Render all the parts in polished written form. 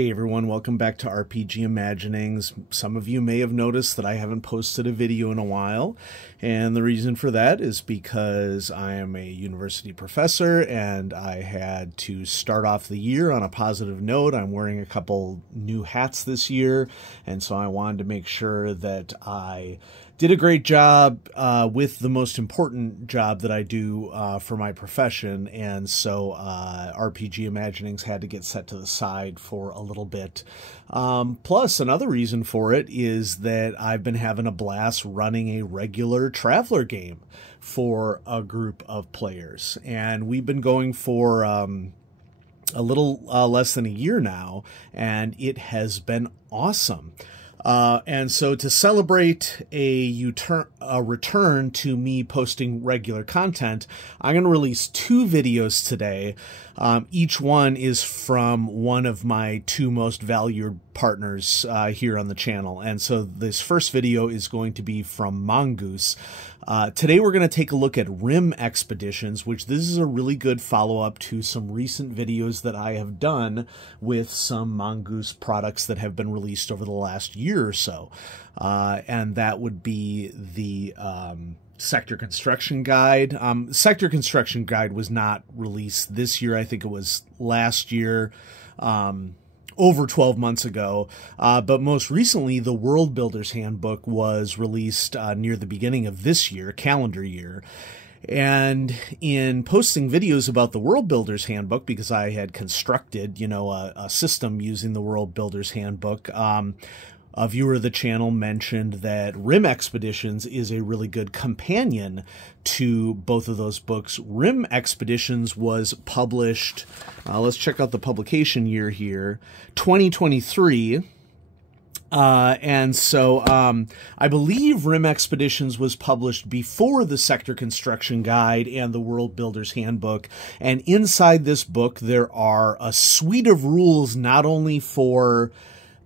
Hey everyone, welcome back to RPG Imaginings. Some of you may have noticed that I haven't posted a video in a while, and the reason for that is because I am a university professor and I had to start off the year on a positive note. I'm wearing a couple new hats this year, and so I wanted to make sure that I did a great job with the most important job that I do for my profession, and so RPG Imaginings had to get set to the side for a little bit. Plus, another reason for it is that I've been having a blast running a regular Traveler game for a group of players, and we've been going for a little less than a year now, and it has been awesome. And so to celebrate a return to me posting regular content, I'm going to release 2 videos today. Each one is from one of my 2 most valued partners here on the channel. And so this first video is going to be from Mongoose. Today we're going to take a look at Rim Expeditions, which this is a really good follow-up to some recent videos that I have done with some Mongoose products that have been released over the last year or so. And that would be the Sector Construction Guide. Sector Construction Guide was not released this year. I think it was last year. Over 12 months ago, but most recently the World Builder's Handbook was released near the beginning of this year, calendar year. And in posting videos about the World Builder's Handbook, because I had constructed, a system using the World Builder's Handbook, a viewer of the channel mentioned that Rim Expeditions is a really good companion to both of those books. Rim Expeditions was published, let's check out the publication year here, 2023. And so I believe Rim Expeditions was published before the Sector Construction Guide and the World Builder's Handbook. And inside this book, there are a suite of rules not only for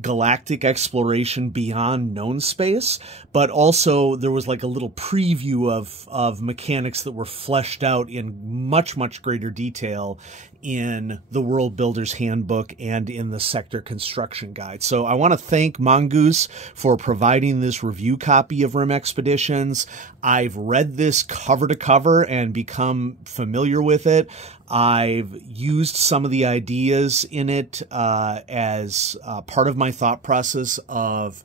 galactic exploration beyond known space, but also there was like a little preview of mechanics that were fleshed out in much greater detail in the World Builder's Handbook and in the Sector Construction Guide. So I want to thank Mongoose for providing this review copy of Rim Expeditions. I've read this cover to cover and become familiar with it. I've used some of the ideas in it as part of my thought process of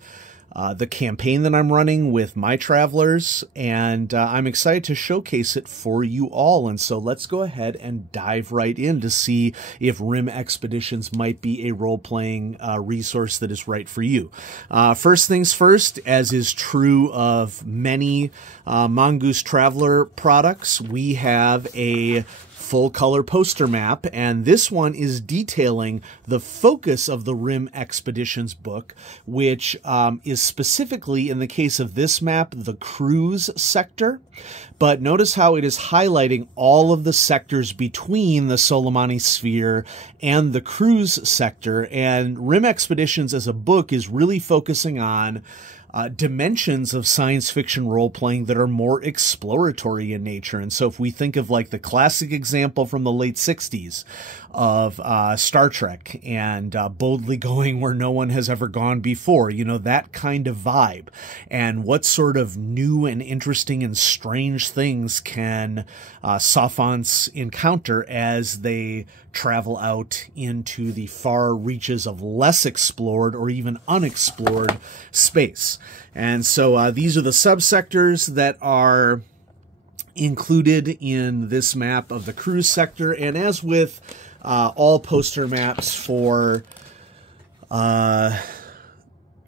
the campaign that I'm running with my travelers, and I'm excited to showcase it for you all. And so let's go ahead and dive right in to see if Rim Expeditions might be a role-playing resource that is right for you. First things first, as is true of many Mongoose Traveler products, we have a full color poster map, and this one is detailing the focus of the Rim Expeditions book, which is specifically, in the case of this map, the cruise sector. But notice how it is highlighting all of the sectors between the Solomani Sphere and the cruise sector, and Rim Expeditions as a book is really focusing on dimensions of science fiction role-playing that are more exploratory in nature. And so if we think of like the classic example from the late 60s of Star Trek and boldly going where no one has ever gone before, that kind of vibe. And what sort of new and interesting and strange things can Sophonts encounter as they travel out into the far reaches of less explored or even unexplored space. And so these are the subsectors that are included in this map of the cruise sector. And as with all poster maps for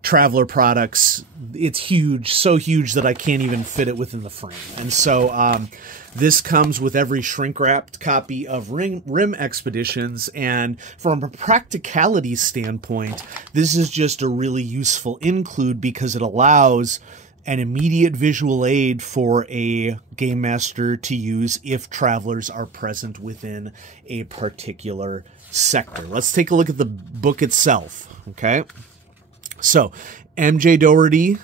Traveler products, it's huge, so huge that I can't even fit it within the frame. And so this comes with every shrink-wrapped copy of Rim Expeditions, and from a practicality standpoint, this is just a really useful include because it allows an immediate visual aid for a game master to use if travelers are present within a particular sector. Let's take a look at the book itself, okay? So, MJ Doherty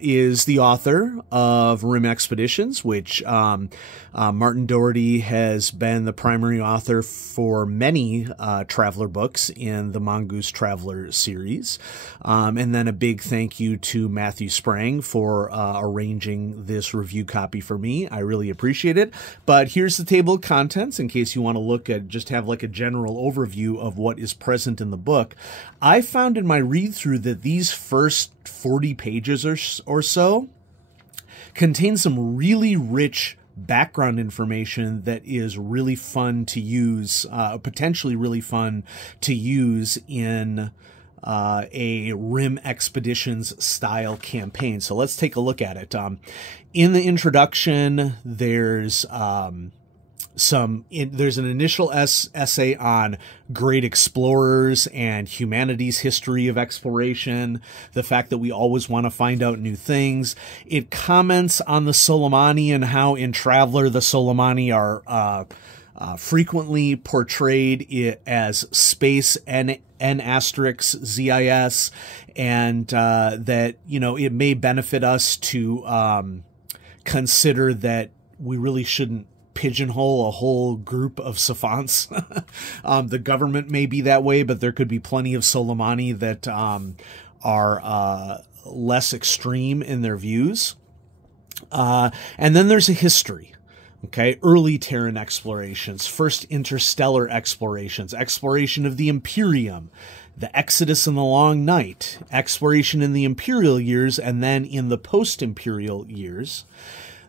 is the author of Rim Expeditions, which Martin Doherty has been the primary author for many Traveler books in the Mongoose Traveler series. And then a big thank you to Matthew Sprang for arranging this review copy for me. I really appreciate it. But here's the table of contents in case you want to look at, just have like a general overview of what is present in the book. I found in my read through that these first 40 pages or so contain some really rich background information that is really fun to use, potentially really fun to use in a Rim Expeditions style campaign. So let's take a look at it. In the introduction, there's there's an initial essay on great explorers and humanity's history of exploration, the fact that we always want to find out new things. It comments on the Soleimani and how in Traveler the Soleimani are frequently portrayed as space N asterisk ZIS, and that, you know, it may benefit us to consider that we really shouldn't pigeonhole a whole group of savants. The government may be that way, but there could be plenty of Soleimani that are less extreme in their views. And then there's a history. Okay, early Terran explorations, first interstellar explorations, exploration of the Imperium, the Exodus and the Long Night, exploration in the Imperial years, and then in the post-Imperial years.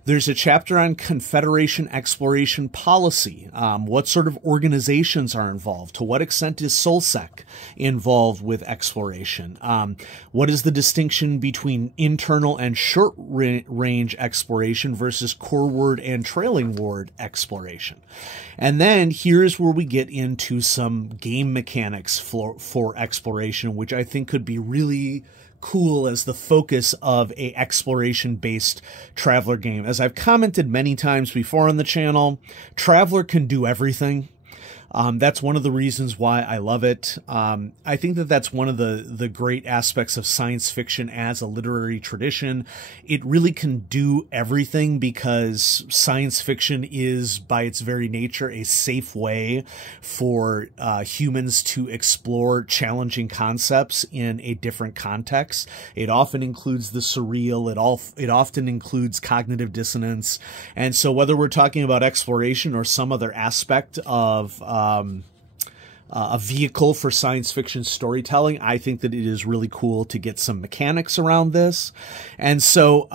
There's a chapter on Confederation exploration policy. What sort of organizations are involved? To what extent is Solsec involved with exploration? What is the distinction between internal and short-range exploration versus core-ward and trailing ward exploration? And then here's where we get into some game mechanics for exploration, which I think could be really cool as the focus of a exploration-based Traveler game. As I've commented many times before on the channel, Traveler can do everything. That's one of the reasons why I love it. I think that that's one of the great aspects of science fiction as a literary tradition. It really can do everything because science fiction is, by its very nature, a safe way for humans to explore challenging concepts in a different context. It often includes the surreal. It often includes cognitive dissonance. And so whether we're talking about exploration or some other aspect of a vehicle for science fiction storytelling, I think that it is really cool to get some mechanics around this. And so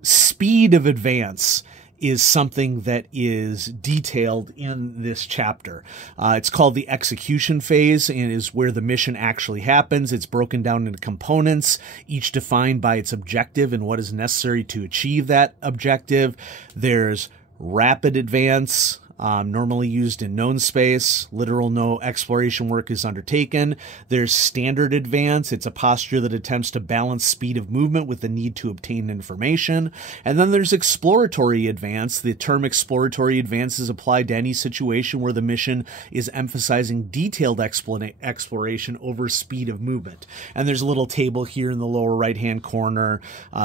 speed of advance is something that is detailed in this chapter. It's called the execution phase and is where the mission actually happens. It's broken down into components, each defined by its objective and what is necessary to achieve that objective. There's rapid advance, normally used in known space. Literal no exploration work is undertaken. There's standard advance. It's a posture that attempts to balance speed of movement with the need to obtain information. And then there's exploratory advance. The term exploratory advance is applied to any situation where the mission is emphasizing detailed exploration over speed of movement. And there's a little table here in the lower right-hand corner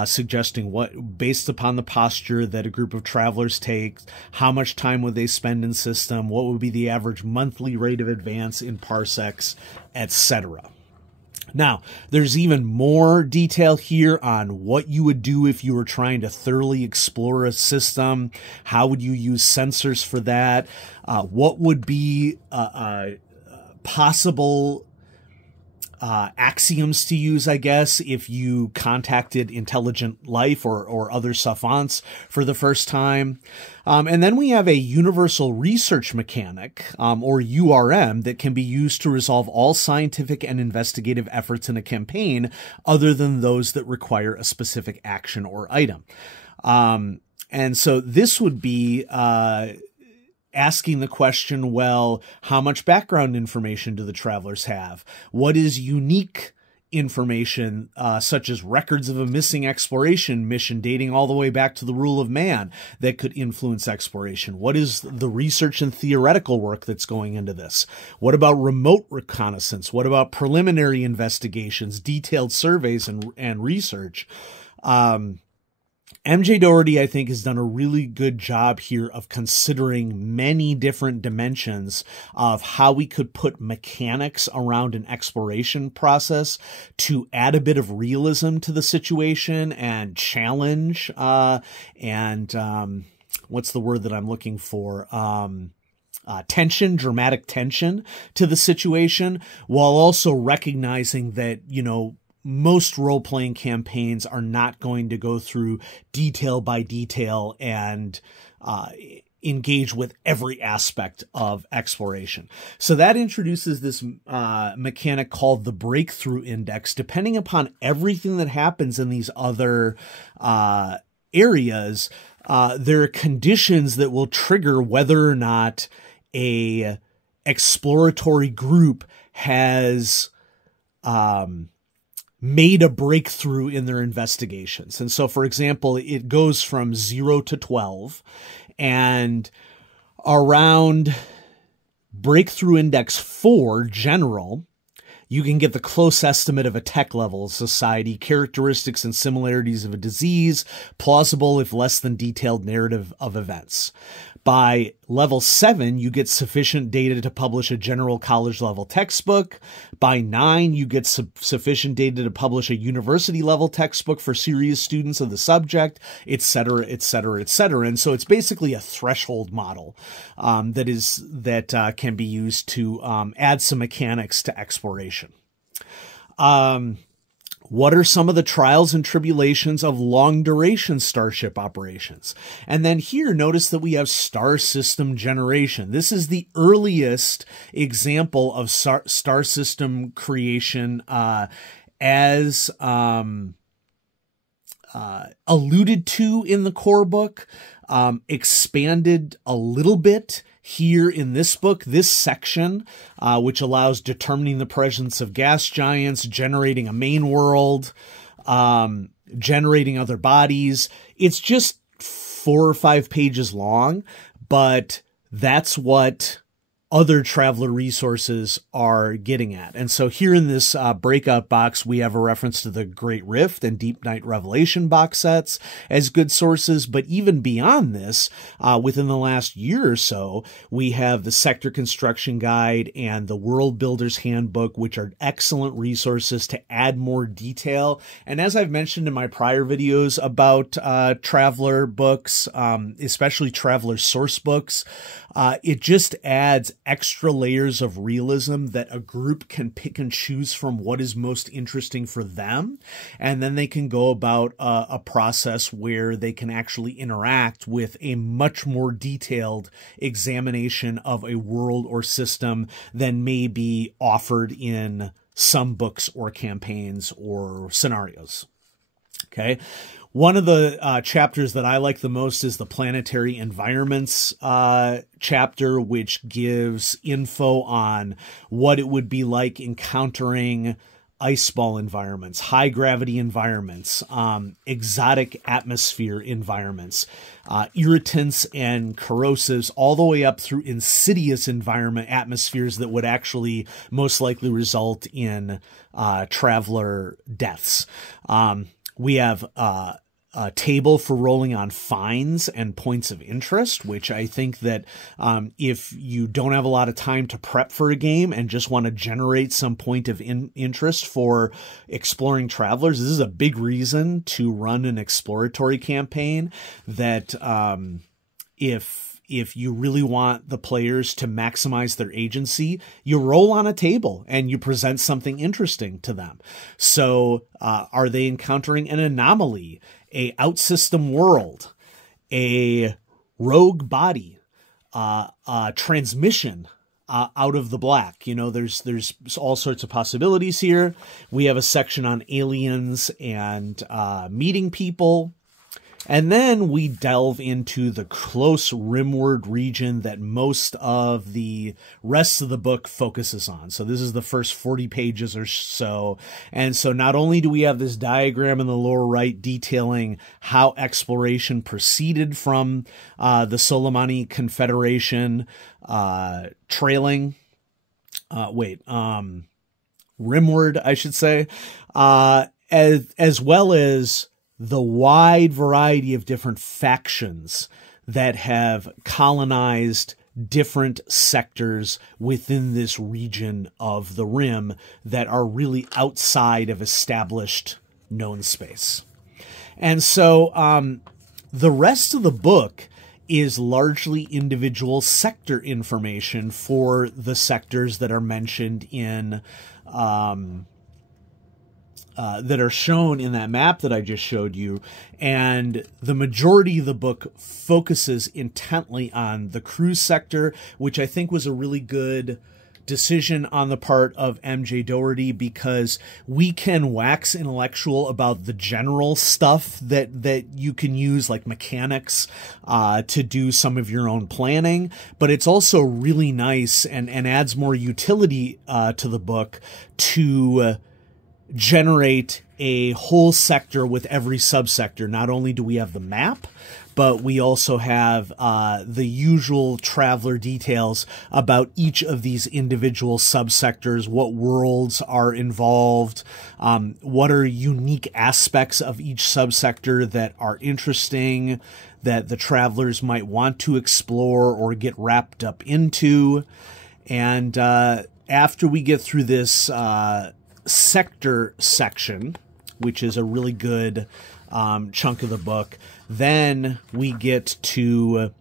suggesting what, based upon the posture that a group of travelers take, how much time would they spend in system, what would be the average monthly rate of advance in parsecs, etc. Now, there's even more detail here on what you would do if you were trying to thoroughly explore a system. How would you use sensors for that? What would be possible axioms to use, I guess, if you contacted intelligent life or other savants for the first time. And then we have a universal research mechanic, or URM, that can be used to resolve all scientific and investigative efforts in a campaign other than those that require a specific action or item. And so this would be asking the question, well, how much background information do the travelers have? What is unique information, such as records of a missing exploration mission dating all the way back to the Rule of Man that could influence exploration? What is the research and theoretical work that's going into this? What about remote reconnaissance? What about preliminary investigations, detailed surveys, and research? MJ Doherty, I think, has done a really good job here of considering many different dimensions of how we could put mechanics around an exploration process to add a bit of realism to the situation and challenge, what's the word that I'm looking for? Tension, dramatic tension to the situation, while also recognizing that, most role-playing campaigns are not going to go through detail by detail and engage with every aspect of exploration. So that introduces this mechanic called the breakthrough index. Depending upon everything that happens in these other areas, there are conditions that will trigger whether or not a exploratory group has made a breakthrough in their investigations. And so, for example, it goes from 0 to 12, and around breakthrough index 4, general, you can get the close estimate of a tech level of society, characteristics and similarities of a disease, plausible if less than detailed narrative of events. By level 7, you get sufficient data to publish a general college level textbook. By 9, you get sufficient data to publish a university level textbook for serious students of the subject, etc., etc., etc. And so it's basically a threshold model that can be used to add some mechanics to exploration. What are some of the trials and tribulations of long-duration starship operations? And then here, notice that we have star system generation. This is the earliest example of star system creation as alluded to in the core book, expanded a little bit here in this book, this section, which allows determining the presence of gas giants, generating a main world, generating other bodies. It's just 4 or 5 pages long, but that's what other Traveller resources are getting at. And so here in this breakout box, we have a reference to the Great Rift and Deep Night Revelation box sets as good sources. But even beyond this, within the last year or so, we have the Sector Construction Guide and the World Builder's Handbook, which are excellent resources to add more detail. And as I've mentioned in my prior videos about Traveller books, especially Traveller source books, it just adds extra layers of realism that a group can pick and choose from what is most interesting for them. And then they can go about a process where they can actually interact with a much more detailed examination of a world or system than may be offered in some books or campaigns or scenarios. Okay. One of the chapters that I like the most is the Planetary Environments chapter, which gives info on what it would be like encountering ice ball environments, high gravity environments, exotic atmosphere environments, irritants and corrosives, all the way up through insidious atmospheres that would actually most likely result in Traveller deaths. We have a table for rolling on finds and points of interest, which I think that if you don't have a lot of time to prep for a game and just want to generate some point of interest for exploring Travelers, this is a big reason to run an exploratory campaign that if you really want the players to maximize their agency, you roll on a table and you present something interesting to them. So are they encountering an anomaly, a outsystem world, a rogue body, transmission out of the black? You know, there's all sorts of possibilities here. We have a section on aliens and meeting people. And then we delve into the close rimward region that most of the rest of the book focuses on. So this is the first 40 pages or so. And so not only do we have this diagram in the lower right detailing how exploration proceeded from the Soleimani Confederation, rimward, I should say, as well as the wide variety of different factions that have colonized different sectors within this region of the Rim that are really outside of established known space. And so the rest of the book is largely individual sector information for the sectors that are mentioned in that are shown in that map that I just showed you. And the majority of the book focuses intently on the cruise sector, which I think was a really good decision on the part of MJ Dougherty, because we can wax intellectual about the general stuff that you can use, like mechanics, to do some of your own planning. But it's also really nice and adds more utility to the book to generate a whole sector with every subsector. Not only do we have the map, but we also have the usual traveler details about each of these individual subsectors, what worlds are involved, what are unique aspects of each subsector that are interesting, that the travelers might want to explore or get wrapped up into. And after we get through this sector section, which is a really good chunk of the book, then we get to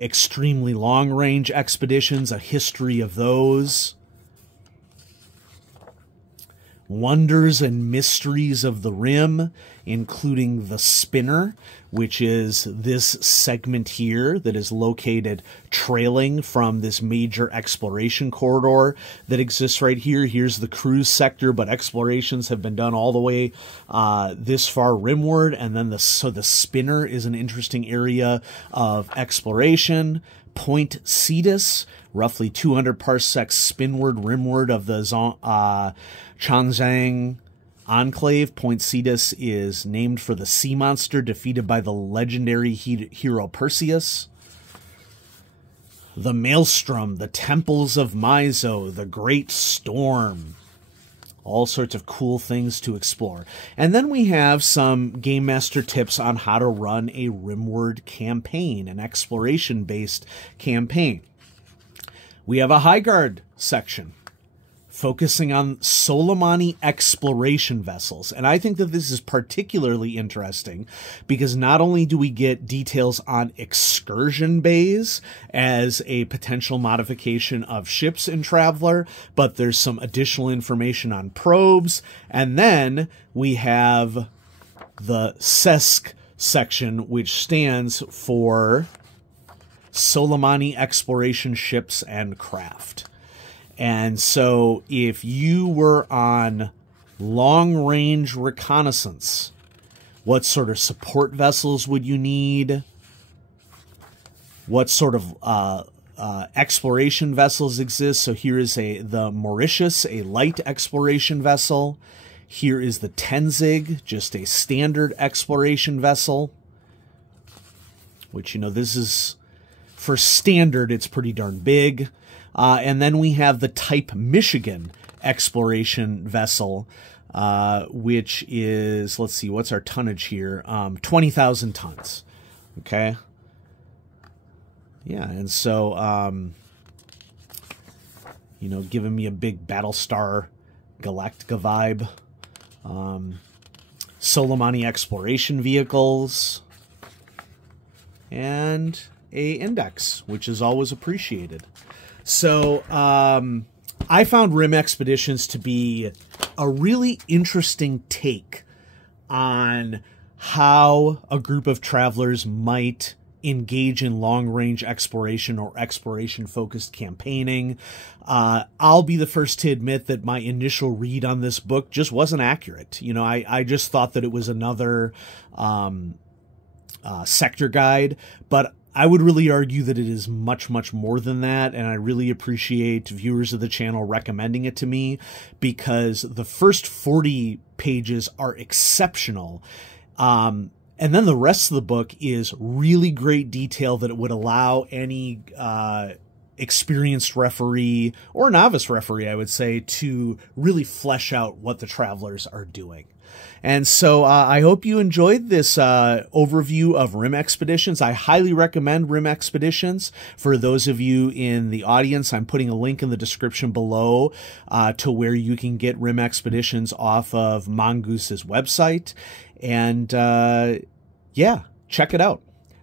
extremely long-range expeditions, a history of those, wonders and mysteries of the Rim, including the Spinner, which is this segment here that is located trailing from this major exploration corridor that exists right here. Here's the cruise sector, but explorations have been done all the way this far rimward, and then the Spinner is an interesting area of exploration. Point Cetus, roughly 200 parsecs spinward rimward of the Chanzang Enclave. Point Cetus is named for the sea monster defeated by the legendary hero Perseus. The Maelstrom, the Temples of Mizo, the Great Storm. All sorts of cool things to explore. And then we have some Game Master tips on how to run a rimward campaign, an exploration-based campaign. We have a Highguard section focusing on Soleimani exploration vessels. And I think that this is particularly interesting because not only do we get details on excursion bays as a potential modification of ships in Traveler, but there's some additional information on probes. And then we have the SESC section, which stands for Soleimani Exploration Ships and Craft. And so if you were on long-range reconnaissance, what sort of support vessels would you need? What sort of exploration vessels exist? So here is the Mauritius, a light exploration vessel. Here is the Tenzig, just a standard exploration vessel. Which, you know, this is, for standard, it's pretty darn big. And then we have the Type Michigan exploration vessel, which is, let's see, what's our tonnage here? 20,000 tons. Okay. Yeah, and so, you know, giving me a big Battlestar Galactica vibe. Soleimani exploration vehicles. And a index, which is always appreciated. So, I found Rim Expeditions to be a really interesting take on how a group of travelers might engage in long-range exploration or exploration-focused campaigning. I'll be the first to admit that my initial read on this book just wasn't accurate. You know, I just thought that it was another sector guide, but I would really argue that it is much, much more than that, and I really appreciate viewers of the channel recommending it to me, because the first 40 pages are exceptional. And then the rest of the book is really great detail that it would allow any experienced referee or novice referee, I would say, to really flesh out what the travelers are doing. And so I hope you enjoyed this overview of Rim Expeditions. I highly recommend Rim Expeditions. For those of you in the audience, I'm putting a link in the description below to where you can get Rim Expeditions off of Mongoose's website. And yeah, check it out.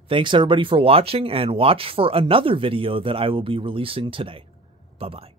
Thanks everybody for watching, and watch for another video that I will be releasing today. Bye-bye.